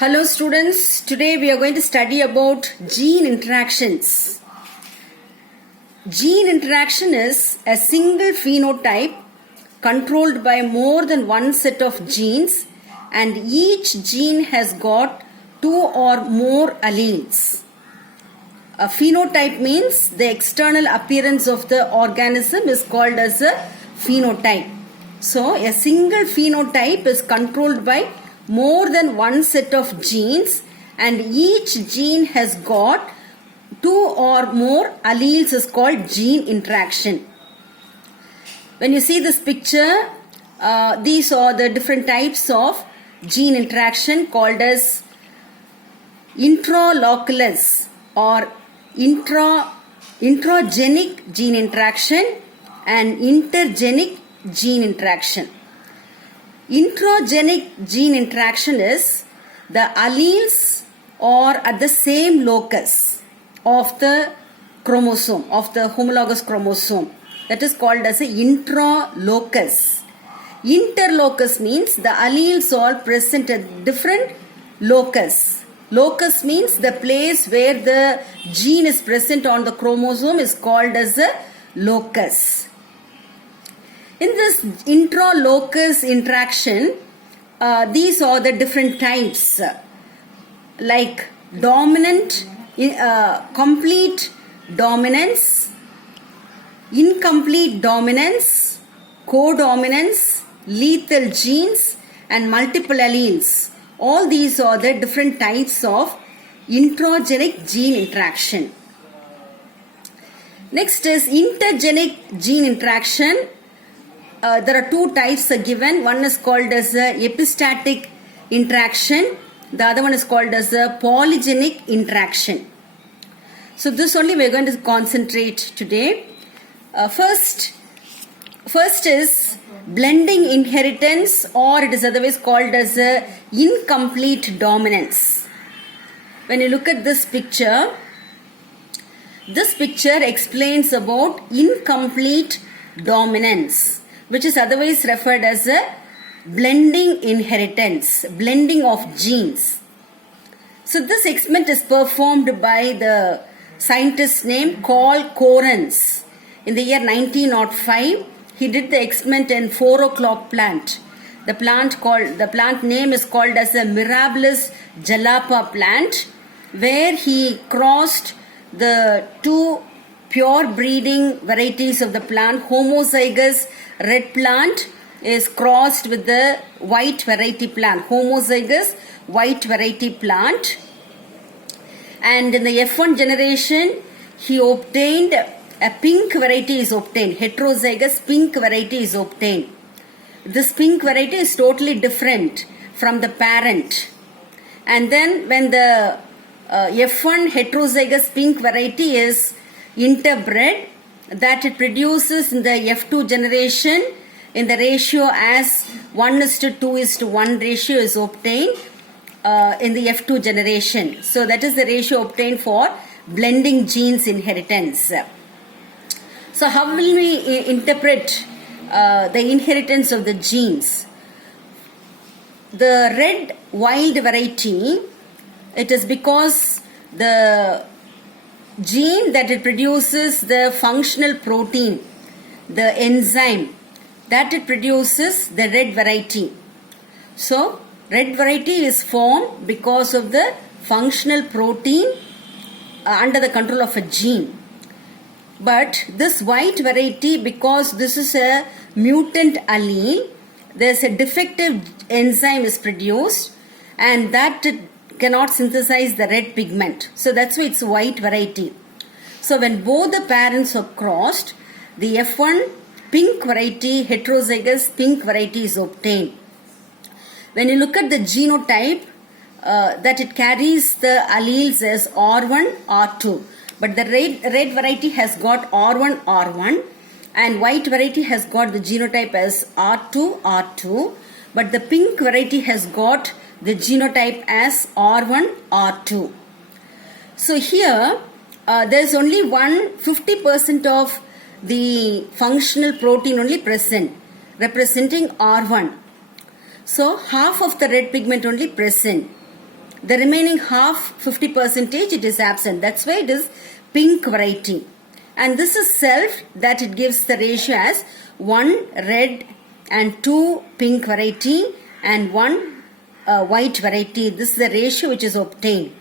Hello students, today we are going to study about gene interactions. Gene interaction is a single phenotype controlled by more than one set of genes, and each gene has got two or more alleles. A phenotype means the external appearance of the organism is called as a phenotype. So a single phenotype is controlled by more than one set of genes, and each gene has got two or more alleles is called gene interaction. When you see this picture, these are the different types of gene interaction called as intralocus or intragenic gene interaction and intergenic gene interaction. Intragenic gene interaction is the alleles are at the same locus of the chromosome, of the homologous chromosome. That is called as a intralocus. Interlocus means the alleles are present at different locus. Locus means the place where the gene is present on the chromosome is called as a locus. In this intralocus interaction, these are the different types like dominant, complete dominance, incomplete dominance, codominance, lethal genes and multiple alleles. All these are the different types of intragenic gene interaction. Next is intergenic gene interaction. There are two types given. One is called as epistatic interaction. The other one is called as polygenic interaction. So this only we are going to concentrate today. First is blending inheritance, or it is otherwise called as incomplete dominance. When you look at this picture explains about incomplete dominance, which is otherwise referred as a blending inheritance, blending of genes. So this experiment is performed by the scientist named Carl Correns in the year 1905. He did the experiment in 4 o'clock plant. The plant name is called as a Mirabilis jalapa plant, where he crossed the two pure breeding varieties of the plant. Homozygous red plant is crossed with the white variety plant, homozygous white variety plant. And in the F1 generation, he obtained a pink variety is obtained, heterozygous pink variety is obtained. This pink variety is totally different from the parent. And then when the F1 heterozygous pink variety is interbred, that it produces in the F2 generation in the ratio as 1:2:1 ratio is obtained in the F2 generation. So that is the ratio obtained for blending genes inheritance. So how will we interpret the inheritance of the genes? The red wild variety, it is because the gene that it produces the functional protein, the enzyme, that it produces the red variety. So red variety is formed because of the functional protein under the control of a gene. But this white variety, because this is a mutant allele, there's a defective enzyme is produced, and that cannot synthesize the red pigment. So that's why it's white variety. So when both the parents are crossed, the F1 pink variety, heterozygous pink variety is obtained. When you look at the genotype, that it carries the alleles as R1, R2. But the red variety has got R1, R1, and white variety has got the genotype as R2, R2. But the pink variety has got the genotype as R1, R2. So here, there is only 50% of the functional protein only present, representing R1. So half of the red pigment only present. The remaining half, 50%, it is absent. That's why it is pink variety. And this is self, that it gives the ratio as 1 red and 2 pink variety and 1 white variety. This is the ratio which is obtained.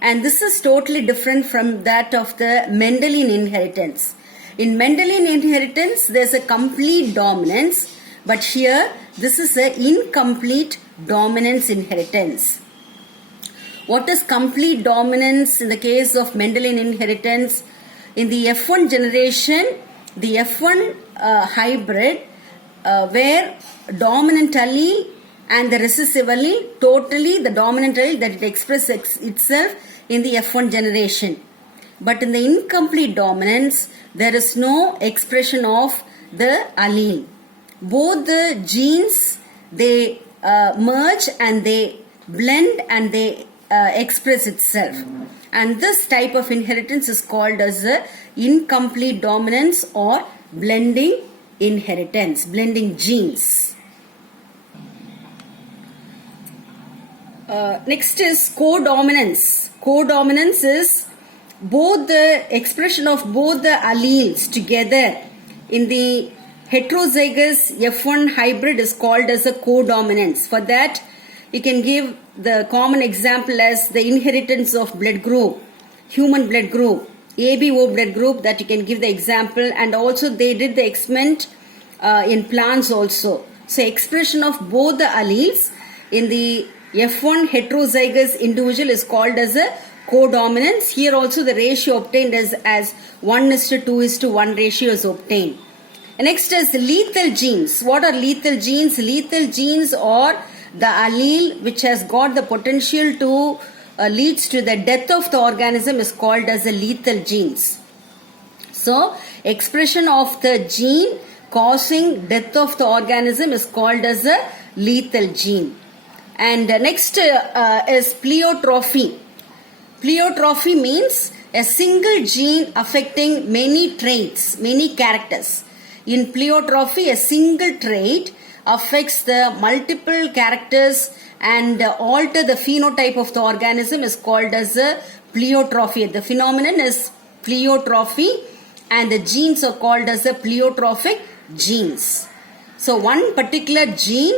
And this is totally different from that of the Mendelian inheritance. In Mendelian inheritance, there's a complete dominance, but here this is an incomplete dominance inheritance. What is complete dominance in the case of Mendelian inheritance? In the F1 generation, the F1 hybrid, where dominant allele and the recessive allele, totally the dominant allele that it expresses itself in the F1 generation. But in the incomplete dominance, there is no expression of the allele. Both the genes, they merge and they blend and they express itself. And this type of inheritance is called as a incomplete dominance or blending inheritance, blending genes. Next is codominance. Codominance is both the expression of both the alleles together in the heterozygous F1 hybrid is called as a codominance. For that, you can give the common example as the inheritance of blood group, human blood group, ABO blood group, that you can give the example. And also they did the experiment in plants also. So expression of both the alleles in the F1 heterozygous individual is called as a codominance. Here also the ratio obtained is as 1:2:1 ratio is obtained. Next is lethal genes. What are lethal genes? Lethal genes are the allele which has got the potential to leads to the death of the organism is called as a lethal genes. So expression of the gene causing death of the organism is called as a lethal gene. And next is pleiotropy. Pleiotropy means a single gene affecting many traits, many characters. In pleiotropy, a single trait affects the multiple characters and alter the phenotype of the organism is called as a pleiotropy. The phenomenon is pleiotropy and the genes are called as a pleiotrophic genes. So one particular gene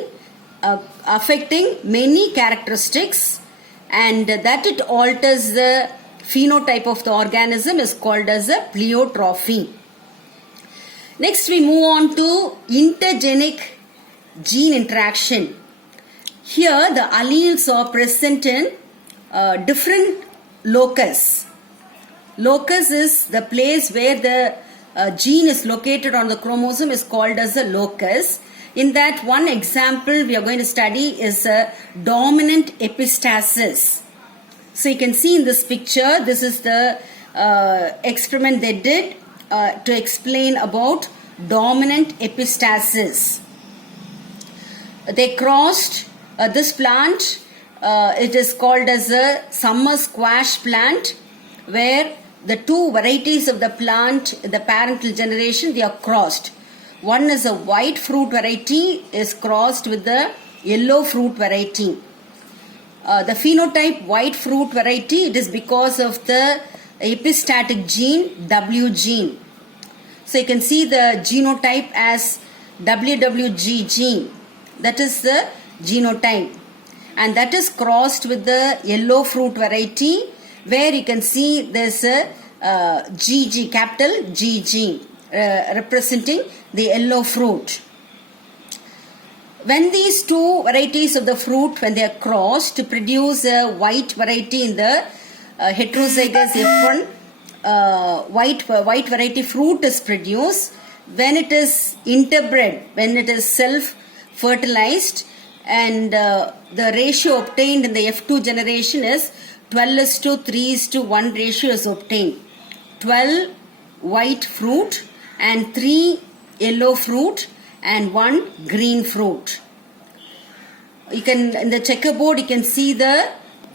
affecting many characteristics and that it alters the phenotype of the organism is called as a pleiotropy. Next we move on to intergenic gene interaction. Here the alleles are present in different locus. Locus is the place where the gene is located on the chromosome is called as a locus. In that one example we are going to study is a dominant epistasis. So you can see in this picture, this is the experiment they did to explain about dominant epistasis. They crossed this plant, it is called as a summer squash plant, where the two varieties of the plant, the parental generation, they are crossed. One is a white fruit variety is crossed with the yellow fruit variety. The phenotype white fruit variety, it is because of the epistatic gene, W gene. So you can see the genotype as WWG gene. That is the genotype. And that is crossed with the yellow fruit variety, where you can see there's a GG, capital G gene, representing the yellow fruit. When these two varieties of the fruit, when they are crossed to produce a white variety in the heterozygous F1, white variety fruit is produced. When it is interbred, when it is self-fertilized, and the ratio obtained in the F2 generation is 12:3:1 ratio is obtained. 12 white fruit and 3 yellow fruit and 1 green fruit. You can, in the checkerboard, you can see the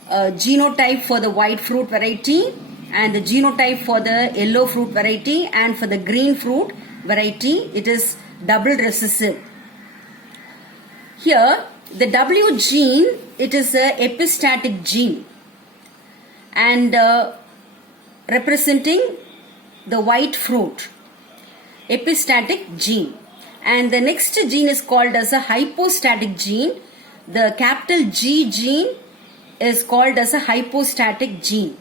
genotype for the white fruit variety and the genotype for the yellow fruit variety, and for the green fruit variety, it is double recessive. Here, The W gene, it is a epistatic gene and representing the white fruit. Epistatic gene. And the next gene is called as a hypostatic gene. The capital G gene is called as a hypostatic gene.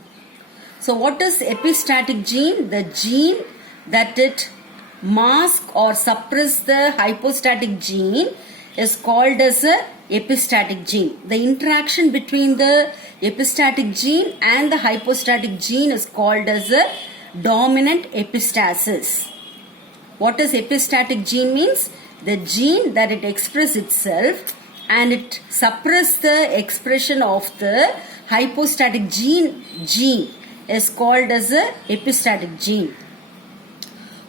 So what is epistatic gene? The gene that it mask or suppress the hypostatic gene is called as a epistatic gene. The interaction between the epistatic gene and the hypostatic gene is called as a dominant epistasis. What does epistatic gene means? The gene that it expresses itself and it suppresses the expression of the hypostatic gene is called as a epistatic gene.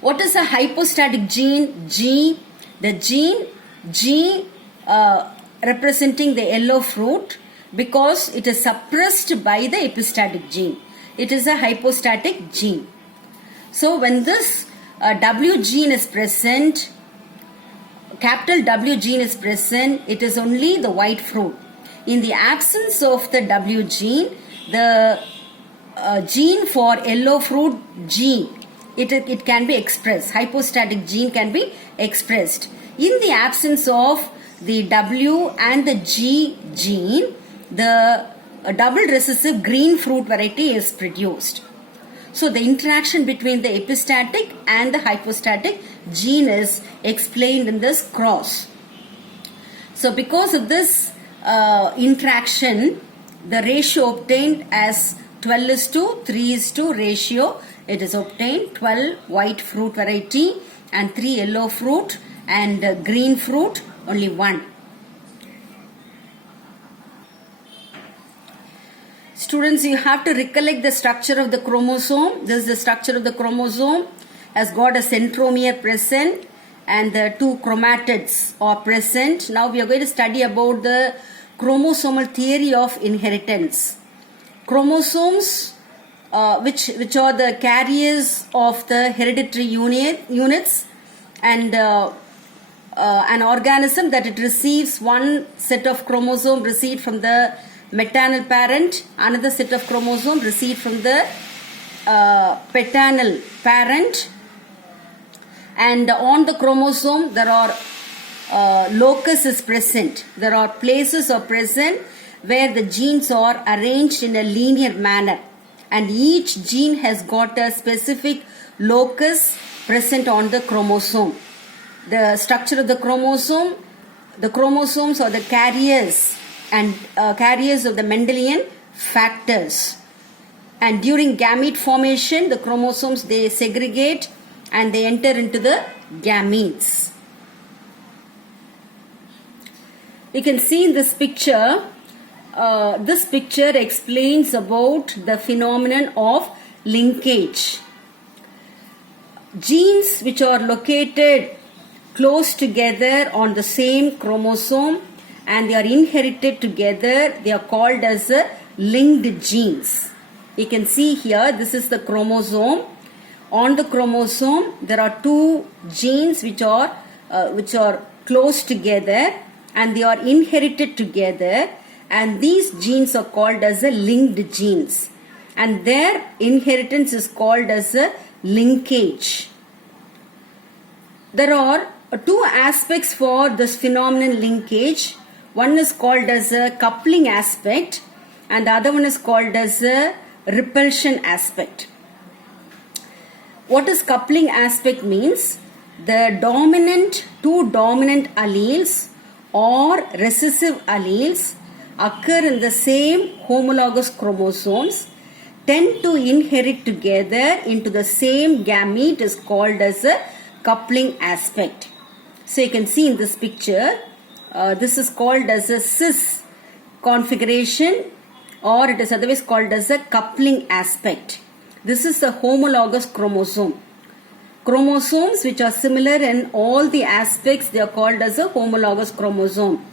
What is a hypostatic gene? G. The gene G representing the yellow fruit because it is suppressed by the epistatic gene. It is a hypostatic gene. So when this W gene is present, capital W gene is present, it is only the white fruit. In the absence of the W gene, the gene for yellow fruit G, it can be expressed. Hypostatic gene can be expressed. In the absence of the W and the G gene, the double recessive green fruit variety is produced. So the interaction between the epistatic and the hypostatic gene is explained in this cross. So because of this interaction, the ratio obtained as 12:3 ratio, it is obtained 12 white fruit variety and 3 yellow fruit and green fruit only 1. Students, you have to recollect the structure of the chromosome. This is the structure of the chromosome. Has got a centromere present and the 2 chromatids are present. Now we are going to study about the chromosomal theory of inheritance. Chromosomes which are the carriers of the hereditary units and an organism that it receives one set of chromosome received from the maternal parent, another set of chromosome received from the paternal parent, and on the chromosome there are locus is present. There are places are present where the genes are arranged in a linear manner and each gene has got a specific locus present on the chromosome. The structure of the chromosomes are the carriers and carriers of the Mendelian factors. And during gamete formation, the chromosomes they segregate and they enter into the gametes. You can see in this picture, explains about the phenomenon of linkage. Genes which are located close together on the same chromosome and they are inherited together, they are called as linked genes. You can see here, this is the chromosome. On the chromosome, there are 2 genes which are close together and they are inherited together, and these genes are called as linked genes, and their inheritance is called as a linkage. There are 2 aspects for this phenomenon linkage. One is called as a coupling aspect and the other one is called as a repulsion aspect. What is coupling aspect means? The two dominant alleles or recessive alleles occur in the same homologous chromosomes, tend to inherit together into the same gamete is called as a coupling aspect. So you can see in this picture, this is called as a cis configuration, or it is otherwise called as a coupling aspect. This is the homologous chromosome. Chromosomes which are similar in all the aspects, they are called as a homologous chromosome.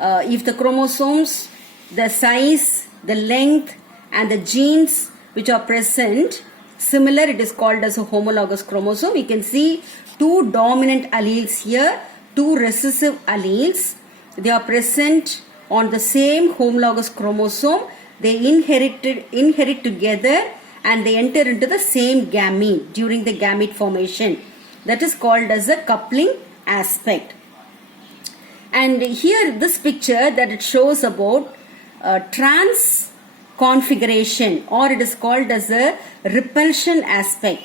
If the chromosomes, the size, the length and the genes which are present similar, it is called as a homologous chromosome. You can see 2 dominant alleles here, 2 recessive alleles, they are present on the same homologous chromosome. They inherit together and they enter into the same gamete during the gamete formation. That is called as a coupling aspect. And here this picture that it shows about trans configuration, or it is called as a repulsion aspect.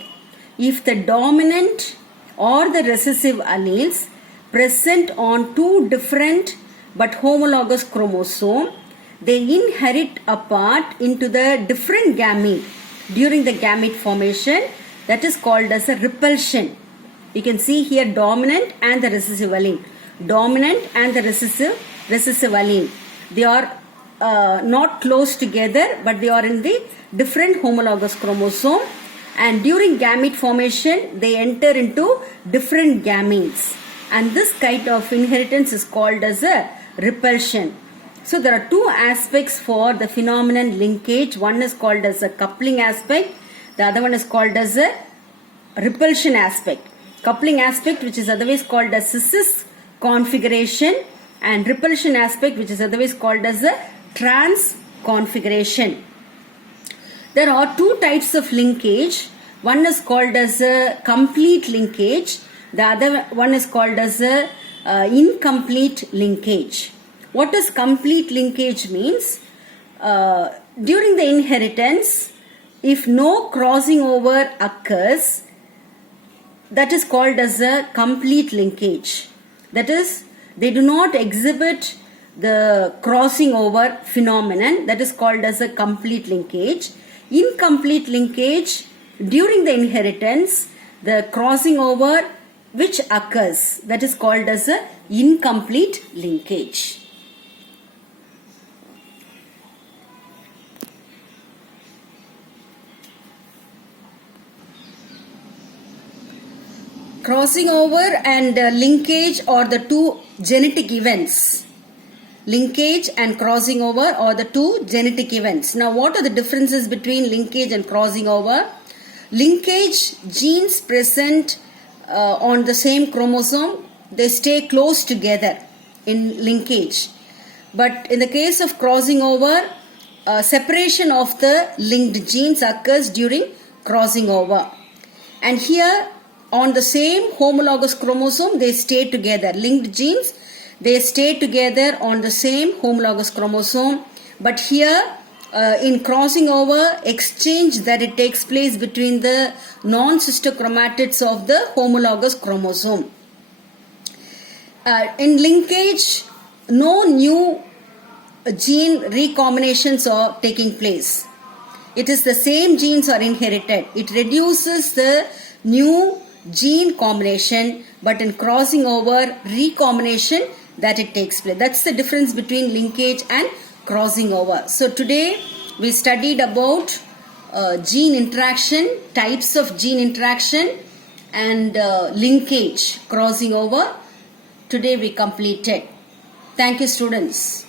If the dominant or the recessive alleles present on two different but homologous chromosome, they inherit apart into the different gamete during the gamete formation. That is called as a repulsion. You can see here dominant and the recessive allele. Dominant and the recessive allele. They are not close together, but they are in the different homologous chromosome, and during gamete formation they enter into different gametes, and this kind of inheritance is called as a repulsion. So there are two aspects for the phenomenon linkage. One is called as a coupling aspect, the other one is called as a repulsion aspect. Coupling aspect, which is otherwise called as cis configuration, and repulsion aspect, which is otherwise called as a trans configuration. There are two types of linkage. One is called as a complete linkage. The other one is called as a incomplete linkage. What does complete linkage means? During the inheritance, if no crossing over occurs, that is called as a complete linkage. That is, they do not exhibit the crossing over phenomenon. That is called as a complete linkage. Incomplete linkage, during the inheritance, the crossing over which occurs, that is called as a incomplete linkage. Crossing over and linkage are the two genetic events. Linkage and crossing over are the two genetic events. Now, what are the differences between linkage and crossing over? Linkage, genes present on the same chromosome, they stay close together in linkage. But in the case of crossing over, separation of the linked genes occurs during crossing over. And here, on the same homologous chromosome, they stay together. Linked genes, they stay together on the same homologous chromosome. But here, in crossing over, exchange that it takes place between the non-sister chromatids of the homologous chromosome. In linkage, no new gene recombinations are taking place. It is the same genes are inherited. It reduces the new gene combination, but in crossing over, recombination that it takes place. That's the difference between linkage and crossing over. So today we studied about gene interaction, types of gene interaction, and linkage, crossing over. Today we completed. Thank you, students.